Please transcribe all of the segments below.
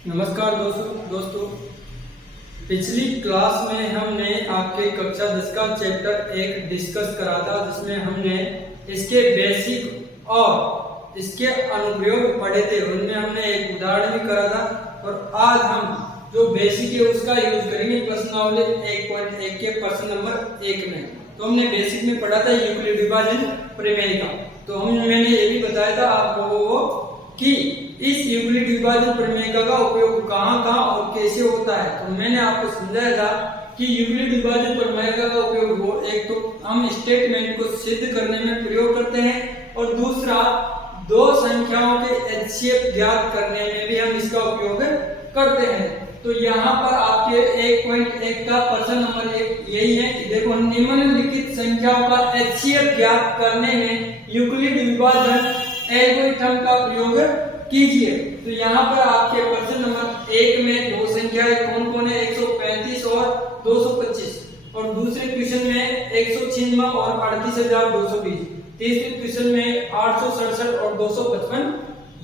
नमस्कार दोस्तों पिछली क्लास में हमने आपके कक्षा 10 का चैप्टर 1 डिस्कस करा था, जिसमें हमने इसके बेसिक और इसके अनुप्रयोग पढ़े थे। उनमें हमने एक उदाहरण भी करा था और आज हम जो बेसिक है उसका यूज करेंगे प्रश्नावली 1.1 के प्रश्न नंबर 1 में। तो हमने बेसिक में पढ़ा था यूक्लिड विभाजन प्रमेय का। तो मैंने ये भी बताया था आप लोगों को कि इस यूक्लिड विभाजन प्रमेय का उपयोग कहाँ और कैसे होता है। तो मैंने आपको समझाया था कि यूक्लिड विभाजन प्रमेय का उपयोग हो, एक तो हम स्टेटमेंट को सिद्ध करने में प्रयोग करते हैं और दूसरा दो संख्याओं के एचसीएफ ज्ञात करने में भी हम इसका उपयोग करते हैं। तो यहाँ पर आपके 1.1 का प्रश्न नंबर 1 यही है कि देखो, निम्नलिखित संख्याओं का एचसीएफ ज्ञात करने में यूक्लिड विभाजन एल्गोरिथम का प्रयोग कीजिए। तो यहाँ पर आपके प्रश्न नंबर 1 में दो संख्याएं कौन कौन है, 135 और 225, और दूसरे क्वेश्चन में 196 और 38,220, तीसरे क्वेश्चन में 867 और 255।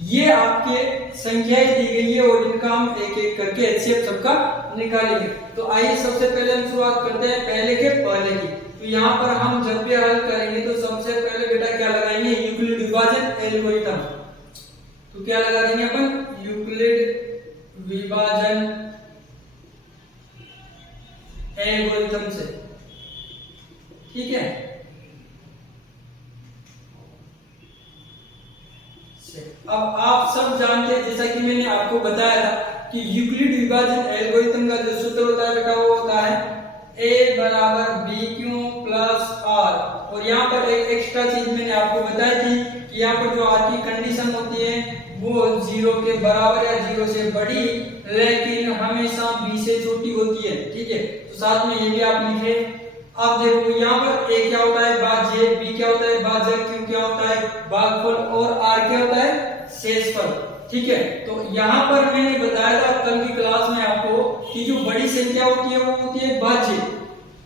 ये आपके संख्याएं दी गई है और इनका हम एक एक करके एचसीएफ सबका निकालेंगे। तो आइए सबसे पहले हम शुरुआत करते हैं पहले की। तो यहाँ पर हम जब भी हल करेंगे तो सबसे पहले बेटा क्या लगाएंगे, यूक्लिड विभाजन एल्गोरिथम। तो क्या लगा देंगे अपन, यूक्लिड विभाजन एल्गोरिथम से, ठीक है। अब आप सब जानते हैं, जैसा कि मैंने आपको बताया था कि यूक्लिड विभाजन एल्गोरिथम का जो सूत्र होता है बेटा वो होता है a बराबर bq प्लस r। और यहाँ पर एक एक्स्ट्रा चीज मैंने आपको बताई थी कि यहाँ पर जो r की कंडीशन होती है वो 0 के बराबर या 0 से बड़ी लेकिन हमेशा b से छोटी होती है, ठीक है। तो साथ में ये भी आप लिखे। अब देखो यहाँ पर a क्या होता है, भाज्य, b क्या होता है भाजक, q क्या होता है भागफल और r क्या होता है शेषफल, ठीक है। तो यहाँ पर मैंने बताया था कल की क्लास में आपको कि जो बड़ी संख्या होती है वो होती है भाज्य,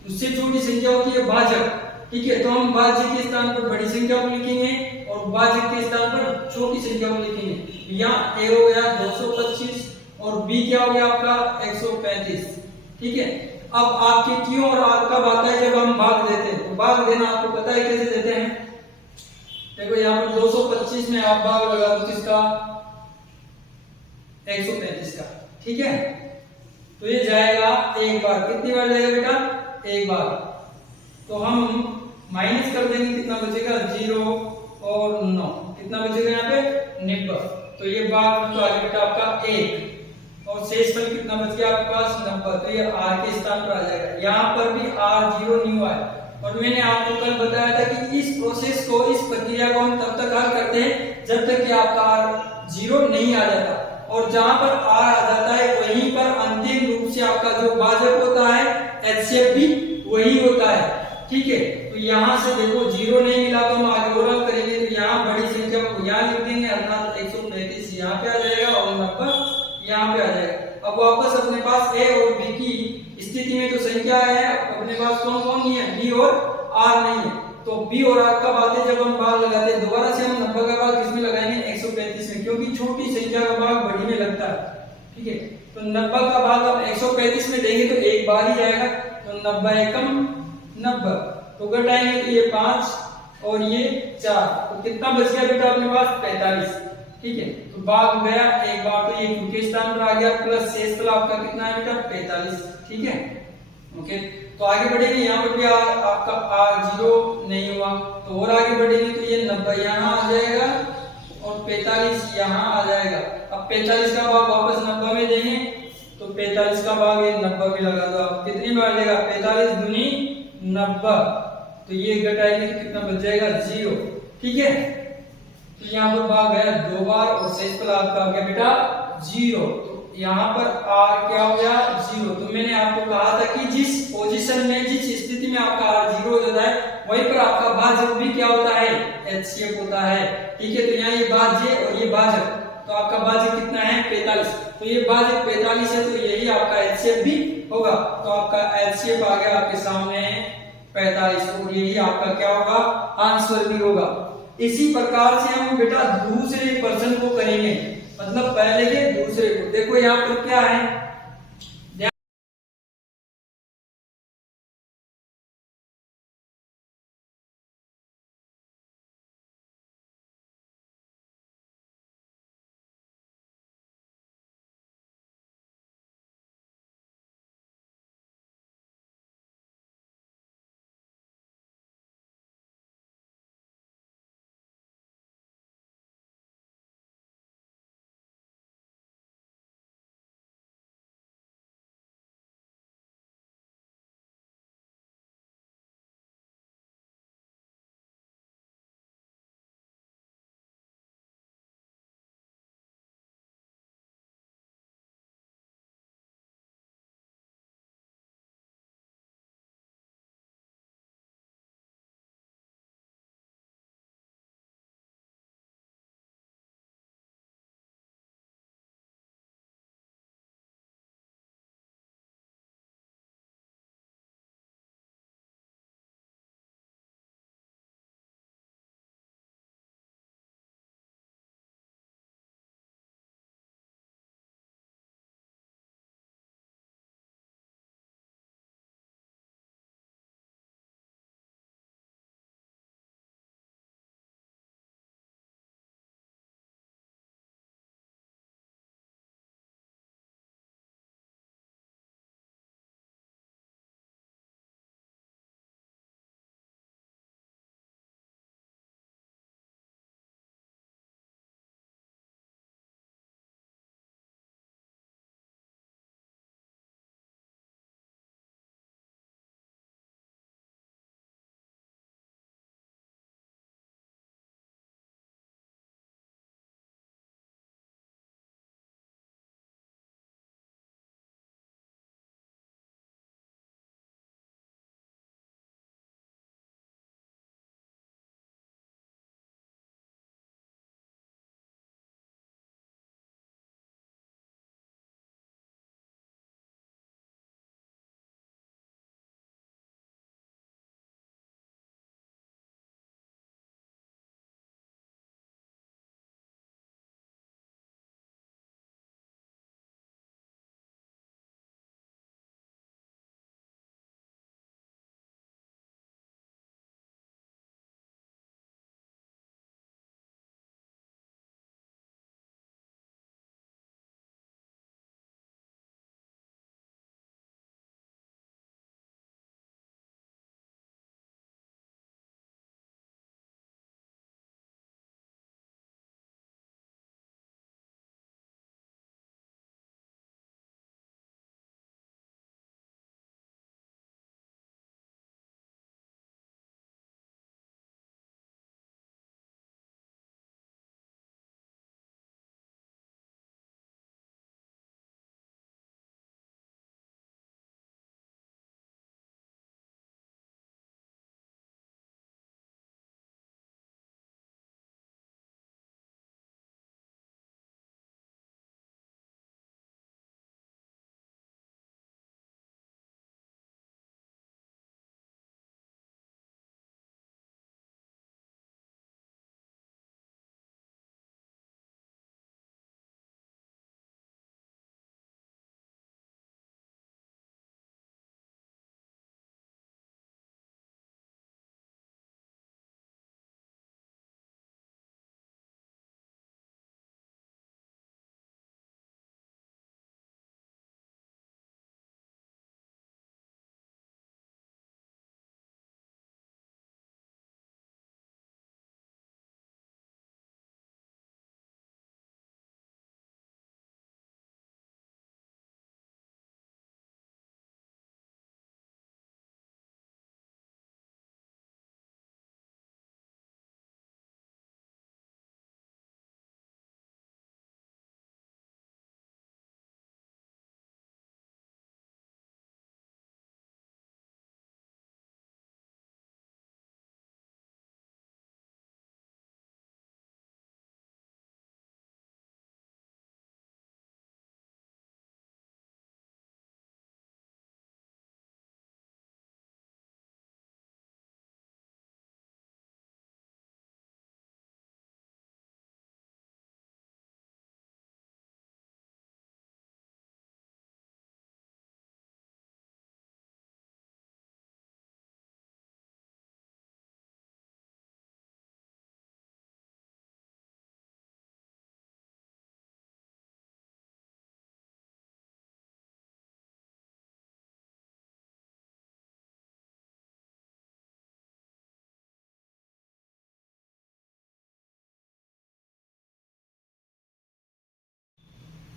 उससे छोटी संख्या होती है भाजक, ठीक है। तो हम भाज्य के स्थान पर बड़ी संख्या को लिखेंगे और भाजक के स्थान पर छोटी संख्या को लिखेंगे। यहाँ a हो गया 225 और b क्या हो गया आपका 135, ठीक है। अब आपके q और r कब आता है, जब हम भाग देते हैं। तो भाग देना आपको पता है कैसे देते हैं। देखो यहाँ पर 225 में आप भाग लगा दो किसका, 135 का, ठीक है। तो ये जाएगा एक बार, कितनी बार जाएगा बेटा, एक बार। तो हम माइनस कर देंगे, कितना बचेगा 0 और 9, कितना बचेगा यहाँ पे 90। तो ये भाग तो आगे बेटा आपका 1 और शेषफल कितना बच गया आपके पास 90। तो ये r के स्थान पर आ जाएगा। यहाँ पर भी r 0 नहीं हुआ है और मैंने आपको कल बताया था कि इस प्रोसेस को, इस प्रक्रिया को हम तब तक हल करते हैं जब तक कि आपका r 0 नहीं आ जाता। और जहां पर r आ जाता है वहीं पर अंतिम रूप से आपका जो भाजक होता है एचसीएफ भी वही होता है, ठीक है। तो यहाँ से देखो 0 नहीं मिला तो हम आगे और हल करेंगे। तो यहाँ बड़ी संख्या को यहाँ लिख देंगे, अर्थात 135 यहाँ पे आ जाएगा और 90 यहाँ पे आ जाएगा। अब वापस अपने पास a और b की स्थिति में जो संख्या है अपने पास कौन कौन नहीं है, b और r नहीं है। तो b और r कब आते हैं, जब हम भाग लगाते हैं। दोबारा से हम 90 का भाग किसमें लगाएंगे, 135 में, क्योंकि छोटी संख्या का भाग बड़ी में लगता है, ठीक है। तो 90 का भाग अब 135 में देंगे तो एक बार ही जाएगा। तो 90 एकम 90, तो घटाएंगे तो ये 5 और ये 4, तो कितना बच गया बेटा अपने पास 45, ठीक है। तो भाग गया एक बार, तो ये q के स्थान पर आ गया प्लस शेषफल आपका कितना है बेटा 45, ठीक है, ओके। तो आगे बढ़ेंगे, यहाँ पर भी आपका r 0 नहीं हुआ तो और आगे बढ़ेंगे तो ये 90 यहाँ आ जाएगा और 45 यहाँ आ जाएगा। अब 45 का भाग वापस 90 में देंगे तो 45 का भाग ये 90 में लगा दो आप, कितनी बार लेगा 45 दूनी 90, तो ये घटाएंगे तो कितना बच जाएगा 0, ठीक है। तो यहाँ पर भाग गया 2 बार और शेषफल आपका आ गया बेटा 0। तो यहाँ पर r क्या हो गया 0। तो मैंने आपको कहा था कि जिस पोजीशन में, जिस स्थिति में आपका r 0 हो जाता है वहीं पर आपका भाजक भी क्या होता है, एचसीएफ होता है, ठीक है। तो यहाँ ये भाज्य और ये भाजक, तो आपका भाजक कितना है 45, तो ये भाजक 45 है तो यही आपका एचसीएफ भी होगा। तो आपका एचसीएफ आ गया आपके सामने 45 और यही आपका क्या होगा, आंसर भी होगा। इसी प्रकार से हम बेटा दूसरे प्रश्न को करेंगे। मतलब पहले के दूसरे को। देखो यहाँ पर क्या है,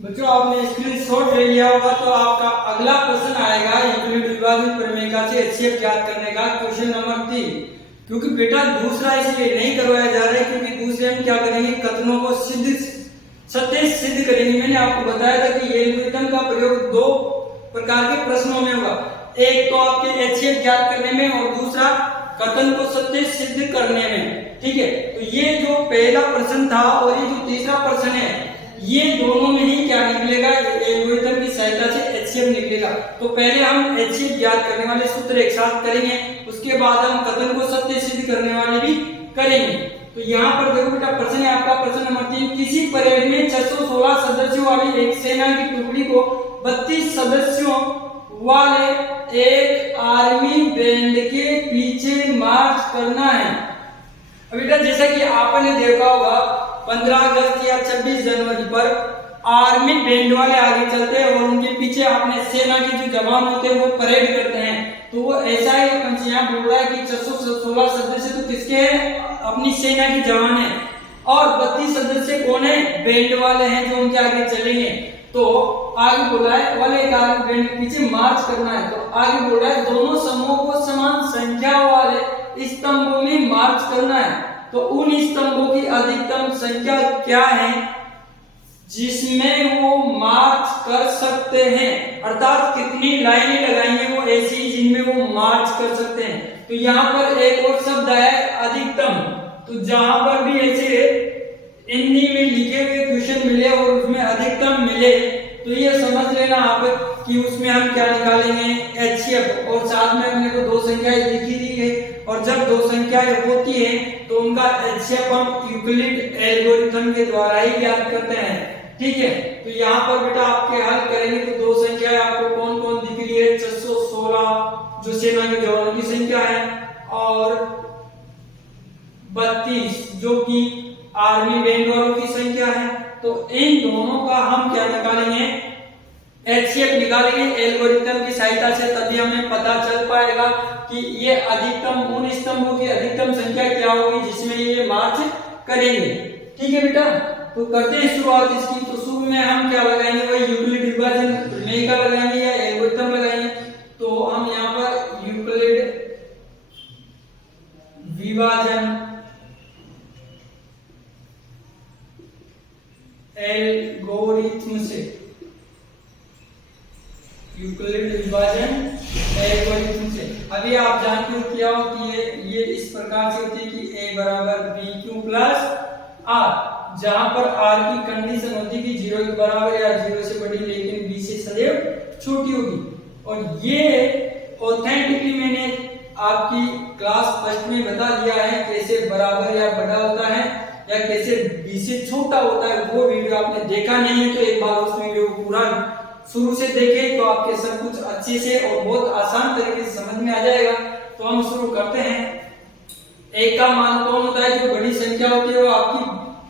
बच्चों आपने स्क्रीनशॉट ले लिया होगा, तो आपका अगला प्रश्न आएगा यूक्लिड विभाजन प्रमेय से एचसीएफ ज्ञात करने का, क्वेश्चन नंबर 3। क्योंकि बेटा दूसरा इसलिए नहीं करवाया जा रहा है क्योंकि दूसरे हम क्या करेंगे, कथनों को सत्य सिद्ध करेंगे। मैंने आपको बताया था कि ये एल्गोरिथम का प्रयोग दो प्रकार के प्रश्नों में होगा, एक तो आपके एचसीएफ ज्ञात करने में और दूसरा कथन को सत्य सिद्ध करने में। ठीक है, तो ये जो पहला प्रश्न था और ये जो तीसरा प्रश्न है, ये दोनों में ही क्या निकलेगा, एल्गोरिथम की सहायता से एचसीएफ निकलेगा। तो पहले हम एचसीएफ ज्ञात करने वाले सूत्र एक साथ करेंगे, उसके बाद हम कथन को सत्य सिद्ध करने वाले भी करेंगे। तो यहाँ पर देखो बेटा प्रश्न है आपका, प्रश्न नंबर 3। किसी परेड में 616 सदस्यों वाली एक सेना की टुकड़ी को 32 सदस्यों वाले एक आर्मी बैंड के पीछे मार्च करना है। अब बेटा जैसा कि आपने देखा होगा 15 अगस्त या 26 जनवरी पर आर्मी बैंड वाले आगे चलते हैं और उनके पीछे अपने सेना के जो जवान होते हैं वो परेड करते हैं। तो वो ऐसा ही अपन यहाँ बोल रहा है कि 616 सदस्य तो किसके हैं, अपनी सेना के जवान है, और 32 सदस्य कौन है, बैंड वाले हैं जो उनके आगे चलेंगे। तो आगे बोला है वाले एक आर्मी बैंड के पीछे मार्च करना है। तो आगे बोल रहा है दोनों समूहों को समान संख्या वाले स्तंभों में मार्च करना है। तो उन स्तंभों की अधिकतम संख्या क्या है जिसमें वो मार्च कर सकते हैं, अर्थात कितनी लाइनें लगाएंगे वो ऐसी जिनमें वो मार्च कर सकते हैं। तो यहाँ पर एक और शब्द है अधिकतम। तो जहां पर भी ऐसे हिंदी में लिखे हुए क्वेश्चन मिले और उसमें अधिकतम मिले तो ये समझ लेना आप कि उसमें हम क्या निकालेंगे, एचसीएफ। और साथ में अपने को दो संख्याएं लिखी दी है और जब दो संख्याएं होती है तो उनका एचसीएफ हम यूक्लिड एल्गोरिथम के द्वारा ही ज्ञात करते हैं। ठीक है, तो यहाँ पर बेटा आपके हल करेंगे तो दो संख्याएं आपको कौन कौन दिख रही है, 616 जो सेना के जवानों की संख्या है और 32 जो कि आर्मी बैंड वालों की संख्या है। तो इन दोनों का हम क्या निकालेंगे, एचसीएफ निकालेंगे एल्गोरिथम की सहायता से, तभी हमें पता चल पाएगा कि ये अधिकतम उन स्तंभों की अधिकतम संख्या क्या होगी जिसमें ये मार्च करेंगे। ठीक है बेटा, तो करते हैं शुरुआत इसकी। तो शुरू में हम क्या लगाएंगे, वही यूक्लिड विभाजन प्रमेय का लगाएंगे या एल्गोरिथम लगाएंगे। तो हम यहाँ पर यूक्लिड विभाजन एल्गोरिथम से, यूक्लिड विभाजन एल्गोरिथम से। अभी आप जानते हो क्या होती है, ये इस प्रकार से होती है कि a बराबर bq प्लस r, जहां पर r की कंडीशन होती है कि 0 के बराबर या 0 से बड़ी लेकिन b से सदैव छोटी होगी। और ये ऑथेंटिकली मैंने आपकी क्लास फर्स्ट में बता दिया है कैसे बराबर या बड़ा होता है या कैसे b से छोटा होता है। वो वीडियो आपने देखा नहीं है तो एक बार उस वीडियो को पूरा शुरू से देखें तो आपके सब कुछ अच्छे से और बहुत आसान तरीके से समझ में आ जाएगा। तो हम शुरू करते हैं। एक का मान कौन होता है, जो बड़ी संख्या होती है वो आपकी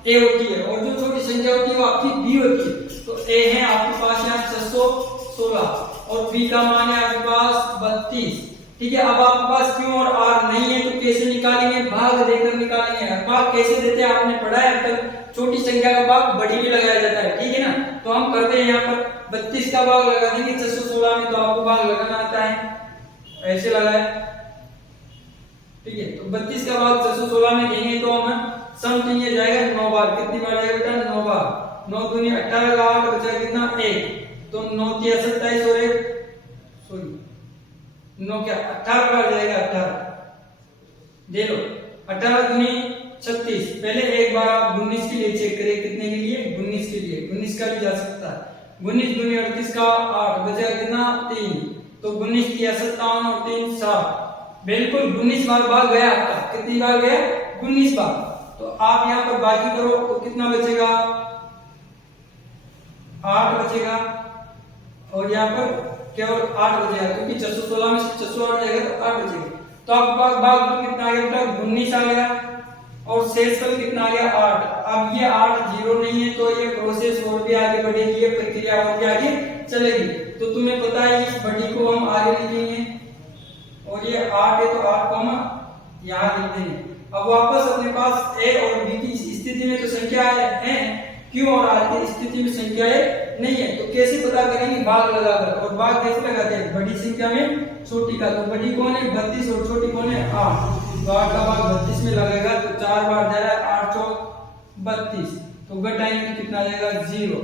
a होती है और जो छोटी संख्या होती है वो आपकी b होती है। तो a है आपके पास यहाँ 616 और b का मान है आपके पास 32। ठीक है, अब आपके पास q और r नहीं है तो कैसे निकालेंगे, भाग देकर निकालेंगे। भाग कैसे देते हैं आपने पढ़ा है अंकल, छोटी संख्या का भाग बड़ी भी लगाया जाता है। ठीक है ना, तो हम करते हैं यहाँ पर 32 का भाग लगा देंगे 616 में, तो आपको भाग लगाना आता है, ऐसे लगाए। ठीक है, तो 32 का भाग 616 में देंगे तो हम समथिंग ये जाएगा 9 बार। कितनी बार जाएगा बेटा, 9 बार। 9 दूनी 18 का 8 बचा कितना 1, तो 9 तिया 27 और 1 सॉरी 9 क्या 18 बार जाएगा, 18 दे लो। 18 दूनी 36, पहले एक बार आप 19 के लिए चेक करें, कितने के लिए, 19 के लिए, 19 का भी जा सकता है। 19 दूनी 38 का 8 बचा कितना 3, तो 19 किया 57 और 3 7, बिल्कुल 19 बार भाग गया आपका। कितनी बार गया, 19 बार। तो आप यहाँ पर बाकी करो तो कितना बचेगा, 8 बचेगा और यहाँ पर केवल 8 बचेगा क्योंकि 616 में से 608 जाएगा तो 8 बचेगा। तो आप भाग कितना आ गया, 19 आ गया और शेष कल कितना आ गया 8। अब ये 8 0 नहीं है तो ये प्रोसेस और भी आगे बढ़ेगी, ये प्रक्रिया और भी आगे चलेगी। तो तुम्हें पता है इस बड़ी को हम आगे लिखेंगे और ये 8 है तो 8 को हम यहाँ लिख देंगे। अब वापस अपने पास a और b की स्थिति में तो संख्या है क्यों हो रहा है, स्थिति में संख्याएं नहीं है। तो कैसे पता करेंगे, भाग लगाकर। और भाग कैसे लगाते हैं, बड़ी संख्या में छोटी का। तो बड़ी कौन है 32 और छोटी कौन है 8, तो 8 का भाग 32 में लगेगा तो 4 बार जा रहा है 8 चौक 32, तो घटाएंगे कितना आ जाएगा 0।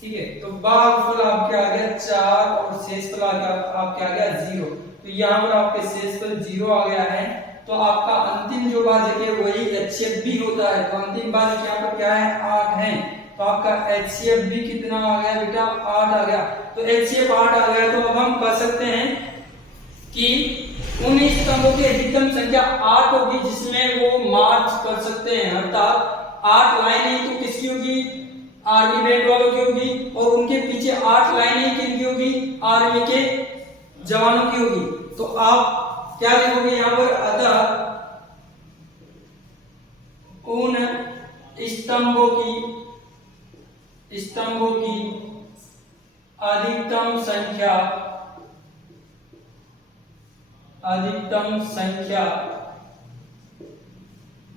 ठीक है, तो भागफल आपके आ गया 4 और शेषफल आपके आ गया 0। तो यहाँ पर आपके शेषफल 0 आ गया है। तो आपका अंतिम जो भाजक है वही HCF भी होता है। तो अंतिम भाजक यहाँ पर क्या है 8 है, तो आपका HCF भी कितना आ गया बेटा 8 आ गया। तो HCF 8 आ गया, तो अब हम कह सकते हैं कि उन स्तंभों की अधिकतम संख्या 8 होगी जिसमें वो मार्च कर सकते हैं। अर्थात 8 लाइनें तो किसकी होगी, आर्मी बैंड वालों की होगी, और उनके पीछे 8 लाइनें किनकी होगी, आर्मी के जवानों की होगी। तो आप क्या लिखोगे यहाँ पर, अतः उन स्तंभों की अधिकतम संख्या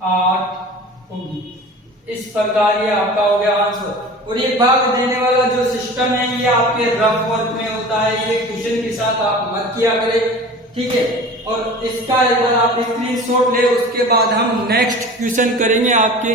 8 होगी। इस प्रकार ये आपका हो गया आंसर। और ये भाग देने वाला जो सिस्टम है ये आपके रफ वर्क में होता है, ये क्वेश्चन के साथ आप मत किया करें, ठीक है। और इसका एक बार आप स्क्रीनशॉट ले, उसके बाद हम नेक्स्ट क्वेश्चन करेंगे आपके